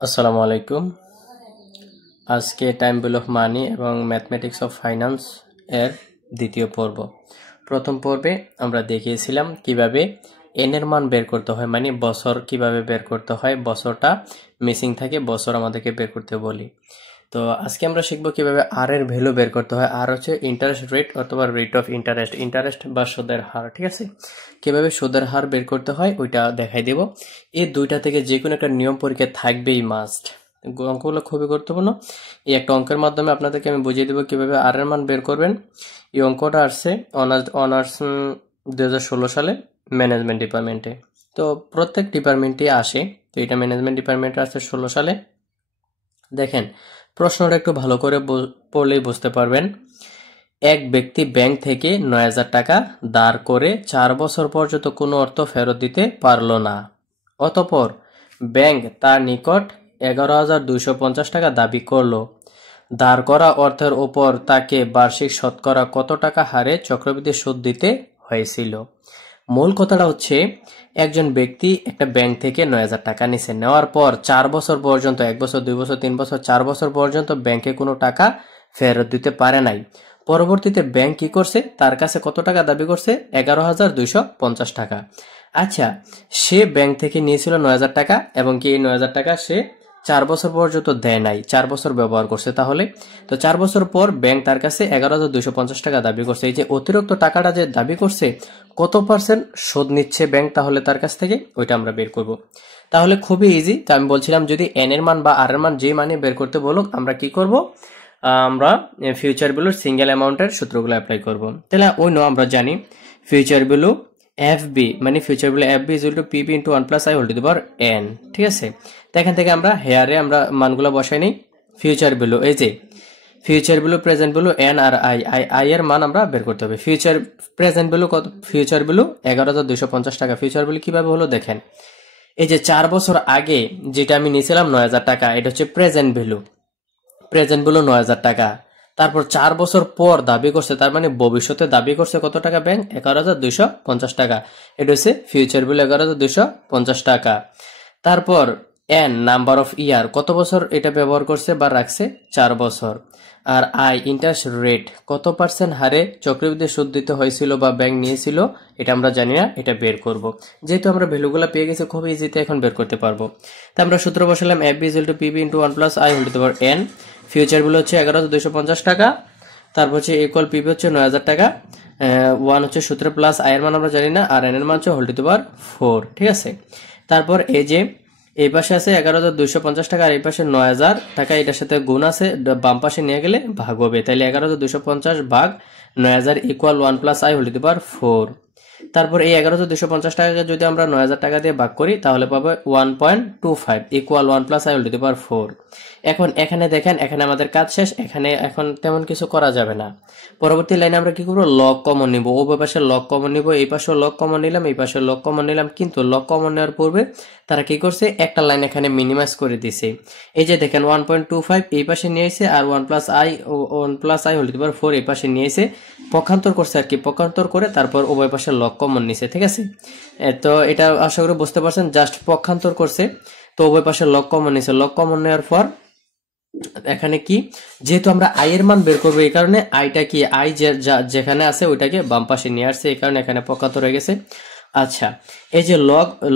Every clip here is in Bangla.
আসসালামু আলাইকুম। আজকে টাইমবুল অফ মানি এবং ম্যাথমেটিক্স অফ ফাইন্যান্স এর দ্বিতীয় পর্ব। প্রথম পর্বে আমরা দেখিয়েছিলাম কিভাবে এন এর মান বের করতে হয়, মানে বছর কিভাবে বের করতে হয়, বছরটা মিসিং থাকে, বছর আমাদেরকে বের করতে বলি। তো আজকে আমরা শিখবো কিভাবে আর এর ভ্যালু বের করতে হয়। আর হচ্ছে ইন্টারেস্ট রেট অথবা রেট অফ ইন্টারেস্ট, ইন্টারেস্ট বা সুদের হার, ঠিক আছে। কিভাবে সুদের হার বের করতে হয় ওইটা দেখাই দেব। এই দুইটা থেকে যে কোনো একটা নিয়ম পরীক্ষা থাকবেই, মাস্ট। অঙ্কগুলো খুবই গুরুত্বপূর্ণ। এই একটা অঙ্কের মাধ্যমে আপনাদেরকে আমি বুঝিয়ে দেবো কিভাবে আর এর মান বের করবেন। এই অঙ্কটা আসছে অনার্স 2016 সালে ম্যানেজমেন্ট ডিপার্টমেন্টে। তো প্রত্যেক ডিপার্টমেন্টে আসে, তো এটা ম্যানেজমেন্ট ডিপার্টমেন্টে আসছে 16 সালে। দেখেন, প্রশ্নটা একটু ভালো করে পড়লেই বুঝতে পারবেন। এক ব্যক্তি ব্যাংক থেকে 9,000 টাকা ধার করে 4 বছর পর্যন্ত কোনো অর্থ ফেরত দিতে পারল না। অতঃপর ব্যাংক তার নিকট 11,250 টাকা দাবি করল। ধার করা অর্থের ওপর তাকে বার্ষিক শতকরা কত টাকা হারে চক্রবৃদ্ধি সুদ দিতে হয়েছিল? মূল কথাটা হচ্ছে, একজন ব্যক্তি একটা ব্যাংক থেকে 9,000 টাকা নিছে, নেওয়ার পর 4 বছর পর্যন্ত, 1 বছর 2 বছর 3 বছর 4 বছর পর্যন্ত ব্যাংকে কোনো টাকা ফেরত দিতে পারে নাই। পরবর্তীতে ব্যাংক কি করছে, তার কাছে কত টাকা দাবি করছে? 11,250 টাকা। আচ্ছা, সে ব্যাংক থেকে নিয়েছিল 9,000 টাকা এবং কি এই 9,000 টাকা সে 4 বছর পর্যন্ত দেয় নাই, 4 বছর ব্যবহার করছে। তাহলে তো 4 বছর পর ব্যাংক তার কাছে 11,250 টাকা দাবি করছে। এই যে অতিরিক্ত টাকাটা যে দাবি করছে, কত পার্সেন্ট সুদ নিচ্ছে ব্যাংক তাহলে তার কাছ থেকে, ওইটা আমরা বের করব। তাহলে খুবই ইজি। তো আমি বলছিলাম, যদি এন এর মান বা আর এর মান যে মানে বের করতে বলুক, আমরা কি করব, আমরা ফিউচার ভ্যালুর সিঙ্গেল অ্যামাউন্টের সূত্রগুলো অ্যাপ্লাই করব। তাহলে ওই আমরা জানি ফিউচার ভ্যালু এফ বি, মানে future value F B is equal to PP into 1 plus I whole to the power N, ঠিক আছে। তো এখান থেকে আমরা হেয়ারে আমরা মানগুলো বসাই নিই। ফিউচার ভ্যালু, এই যে future value, present value, N আর আই, আই এর মান আমরা বের করতে হবে। ফিউচার প্রেজেন্ট ভ্যালু কত? ফিউচার ভ্যালু 11,250 টাকা। ফিউচার ভ্যালু কিভাবে হলো দেখেন, এই যে 4 বছর আগে যেটা আমি নিয়েছিলাম 9,000 টাকা, এটা হচ্ছে প্রেজেন্ট ভ্যালু। প্রেজেন্ট ভ্যালু 9,000 টাকা। তারপর 4 বছর পর দাবি করছে, তার মানে ভবিষ্যতে দাবি করছে কত টাকা ব্যাংক? 11,250 টাকা। এটা হচ্ছে ফিউচার ভ্যালু 11,250 টাকা। তারপর এন, নাম্বার অফ ইয়ার, কত বছর এটা ব্যবহার করছে বা রাখছে? 4 বছর। আর আই, ইন্টারেস্ট রেট, কত পার্সেন্ট হারে চক্রবৃদ্ধি সুদ দিতে হয়েছিল বা ব্যাংক নিয়েছিল, এটা আমরা জানি না, এটা বের করব। যেহেতু আমরা ভ্যালুগুলো পেয়ে গেছি, খুব ইজিতে এখন বের করতে পারবো। তো আমরা সূত্র বসালাম, F B is equal to PB into 1 plus I whole to the power N. Future value হচ্ছে 11,250 টাকা, তারপর হচ্ছে ইকুয়াল পিবি হচ্ছে 9,000 টাকা, 1 হচ্ছে সূত্রে প্লাস আই এর মান আমরা জানি না, আর এন এর মান হচ্ছে হোল টু দি পাওয়ার 4, ঠিক আছে। তারপর এই যে এই পাশে আছে 11,250 টাকা আর এই পাশে 9,000 টাকা, এটার সাথে গুণ আছে, বাম পাশে নিয়ে গেলে ভাগ হবে। তাইলে 11,250 ভাগ 9,000 equal 1 plus I whole to the power 4। তারপর এই 11,250 টাকাকে যদি আমরা 9,000 টাকা দিয়ে ভাগ করি, তাহলে পাবো 1.25 equal 1 plus I whole to the power 4। এখন এখানে দেখেন, এখানে আমাদের কাজ শেষ, এখানে এখন তেমন কিছু করা যাবে না। পরবর্তী লাইনে আমরা কি করবো, লগ কমন নিব, উভয় পাশে লগ কমন নিব, এই পাশেও লগ কমন নিলাম, এই পাশে লগ কমন নিলাম। কিন্তু লগ কমন নেওয়ার পূর্বে তারা কি করছে, একটা লাইন এখানে মিনিমাইজ করে দিছে। এই যে দেখেন 1.25 এই পাশে নিয়ে এসে, আর 1 plus I whole to the power 4 এই পাশে নিয়ে এসে পক্ষান্তর করছে আর কি, পক্ষান্তর করে তারপর উভয় পাশে লগ কমন নিছে, ঠিক আছে। তো এটা আশা করি বুঝতে পারছেন, জাস্ট পক্ষান্তর করছে, তো উভয় পাশে লগ কমন নিছে। লগ কমন নেওয়ার পর এখানে কি, যেহেতু আমরা আই এর মান বের করবো, এই কারণে আইটা কি, আই যেখানে আছে ওইটাকে বাম পাশে নিয়ে আসছে, এই কারণে এখানে পক্ষান্তর হয়ে গেছে। আচ্ছা, এই যে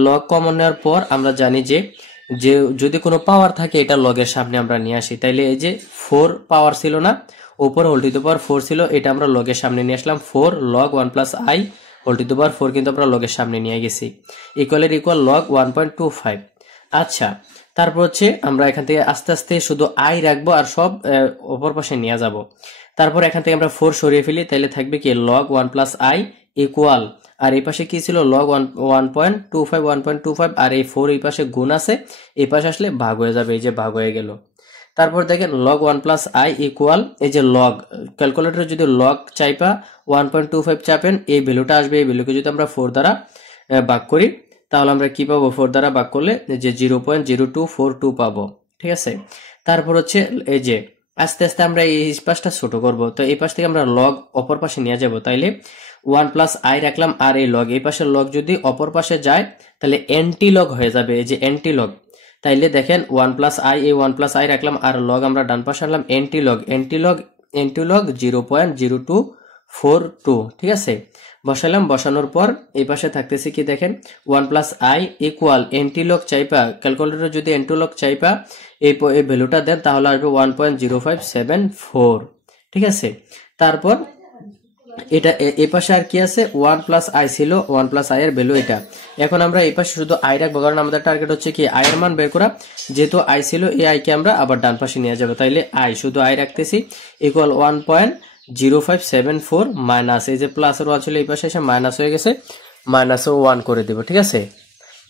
লগ কমন নেওয়ার পর আমরা জানি যে যদি কোনো পাওয়ার থাকে, এটা লগের সামনে আমরা নিয়ে আসি। তাইলে এই যে 4 পাওয়ার ছিল না, উপর হোল টু দি পাওয়ার 4 ছিল, এটা আমরা লগের সামনে নিয়ে আসলাম। 4 log 1 plus I whole to the power 4 কিন্তু আমরা লগের সামনে নিয়ে গেছি। ইকুয়ালের ইকুয়াল লগ 1.25। আচ্ছা, তারপর হচ্ছে আমরা এখান থেকে আস্তে আস্তে শুধু আই রাখবো আর সব অপর পাশে নিয়ে যাব। তারপর এখান থেকে আমরা 4 সরিয়ে ফেলি, তাহলে থাকবে কি লগ 1 প্লাস আই ইকুয়াল, আর এই পাশে কি ছিল, লগ 1.25 আর এই 4 এই পাশে গুণ আছে, এই পাশে আসলে ভাগ হয়ে যাবে, এই যে ভাগ হয়ে গেল। তারপর দেখেন লগ 1 প্লাস আই ইকুয়াল, এই যে লগ, ক্যালকুলেটরে যদি লগ চাইপা 1.25 চাপেন, এই ভ্যালুটা আসবে। এই ভ্যালুকে যদি আমরা 4 দ্বারা ভাগ করি, তাহলে আমরা কি পাবো, 4 দ্বারা ভাগ করলে যে 0.0242 পাবো, ঠিক আছে। তারপর হচ্ছে এই যে আস্তে আস্তে আমরা এই পাশটা ছোট করব, তো এই পাশ থেকে আমরা লগ অপর পাশে নিয়ে যাব। তাইলে 1 প্লাস আই রাখলাম, আর এই লগ, এই পাশের লগ যদি অপর পাশে যায় তাহলে অ্যান্টি লগ হয়ে যাবে, এই যে অ্যান্টি লগ। তাইলে দেখেন 1 প্লাস আই, এই 1 প্লাস আই রাখলাম, আর লগ আমরা ডান পাশে আনলাম এনটি লগ 0.0242, ঠিক আছে। বসালাম, বসানোর পর এই পাশে থাকতেছে কি দেখেন 1 plus i equal antilog চাইপা, ক্যালকুলেটর যদি এনটি লগ চাইপা এই ভ্যালুটা দেন তাহলে আসবে 1.0574, ঠিক আছে। তারপর এটা এই পাশে আর কি আছে 1 প্লাস আই ছিল, 1 প্লাস আই এর ভ্যালু এটা। এখন আমরা এই পাশে শুধু আই রাখবো, কারণ আমাদের টার্গেট হচ্ছে কি আই এর মান বের করা। যেহেতু আই ছিল, এই আই কে আমরা আবার ডান পাশে নিয়ে যাবো, তাইলে আই শুধু আই রাখতেছি ইকুয়াল 1.0574 মাইনাস, এই যে প্লাস এর ওয়ান ছিল এই পাশে এসে মাইনাস হয়ে গেছে, মাইনাসও 1 করে দিব, ঠিক আছে।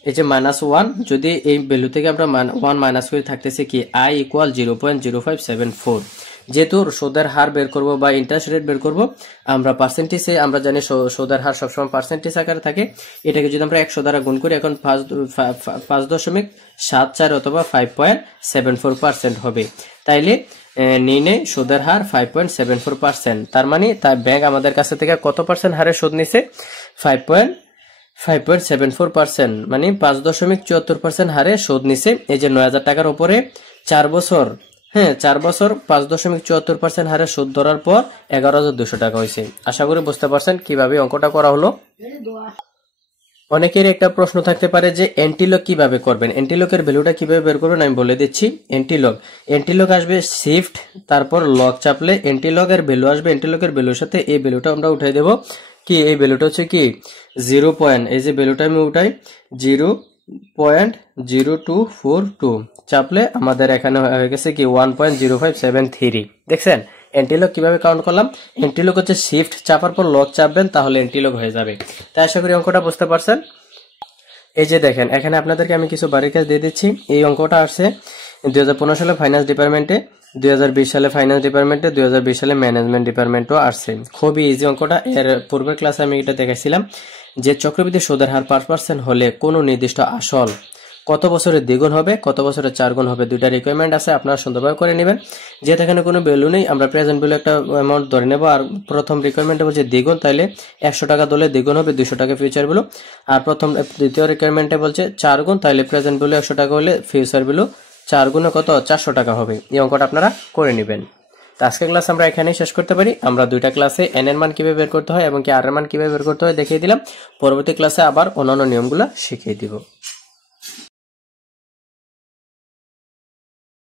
এই যে -1, যদি এই ভ্যালু থেকে আমরা 1 মাইনাস করে থাকতেছে কি আই ইকুয়াল 0.0574। যেহেতু সুদের হার বের করব বা ইন্টারেস্ট রেট বের করব, আমরা পার্সেন্টেজে, আমরা জানি সুদের হার সবসময় পার্সেন্টেজ আকারে থাকে। এটাকে যদি আমরা 100 দ্বারা গুণ করি, এখন 5.74 অথবা 5.74% হবে। তাইলে নিনে সুদের হার 5.74%। তার মানে ব্যাংক আমাদের কাছে থেকে কত পার্সেন্ট হারে সুদ নিছে? 5.74%, মানে 5.74% হারে সুদ নিছে। এই যে 9,000 টাকার উপরে 4 বছর, হ্যাঁ 4 বছর 5.74% হারে সুদ ধরার পর 11,200 টাকা হয়েছে। আশা করি বুঝতে পারছেন কিভাবে অঙ্কটা করা হলো। অনেকের একটা প্রশ্ন থাকতে পারে যে এন্টিলগ কিভাবে করবেন, এন্টিলগের ভ্যালুটা কিভাবে বের করবেন আমি বলে দিচ্ছি। এন্টিলগ আসবে শিফট, তারপর লগ চাপলে এন্টিলগের ভ্যালু আসবে। এন্টিলগের ভ্যালুর সাথে এই ভ্যালুটা আমরা উঠাই দেব কি, এই ভ্যালুটা হচ্ছে কি 0. এই যে ভ্যালুটা আমি উঠাই 0.0242 চাপলে আমাদের এখানে হয়ে গেছে কি 1.0573। দেখছেন এন্টিলগ কিভাবে কাউন্ট করলাম? এন্টিলগ হচ্ছে শিফট চাপার পর লগ চাপবেন, তাহলে এন্টিলগ হয়ে যাবে। তাই আশা করি অঙ্কটা বুঝতে পারছেন। এই যে দেখেন এখানে আপনাদেরকে আমি কিছু বাড়ির কাজ দিয়ে দিচ্ছি। এই অঙ্কটা আসছে 2015 সালে ফাইন্যান্স ডিপার্টমেন্টে, 2020 সালে ফাইন্যান্স ডিপার্টমেন্টে, 2020 সালে ম্যানেজমেন্ট ডিপার্টমেন্টও আসছে। খুবই ইজি অঙ্কটা। এর পূর্বের ক্লাসে আমি এটা দেখাইছিলাম যে চক্রবৃদ্ধি সুদের হার 5% হলে কোনো নির্দিষ্ট আসল কত বছরের দ্বিগুণ হবে, কত বছরের 4 গুণ হবে। দুইটা রিকোয়ারমেন্ট আছে, আপনারা সুন্দরভাবে করে নেবেন। যেহেতু এখানে কোনো ভ্যালু নেই, আমরা প্রেজেন্ট ভ্যালু একটা অ্যামাউন্ট ধরে নেব। আর প্রথম রিকোয়ারমেন্টে বলছে দ্বিগুণ, তাইলে 100 টাকা ধরলে দ্বিগুণ হবে 200 টাকা ফিউচার ভ্যালু। আর দ্বিতীয় রিকোয়ারমেন্টে বলছে 4 গুণ, তাইলে প্রেজেন্ট ভ্যালু 100 টাকা হলে ফিউচার ভ্যালু 4 গুণে কত 400 টাকা হবে। এই অঙ্কটা আপনারা করে নেবেন। তো আজকের ক্লাস আমরা এখানেই শেষ করতে পারি। আমরা দুইটা ক্লাসে এন এর মান কিভাবে বের করতে হয় এবং কি আর এর মান কিভাবে বের করতে হয় দেখিয়ে দিলাম। পরবর্তী ক্লাসে আবার অন্যান্য নিয়মগুলো শিখিয়ে দিব।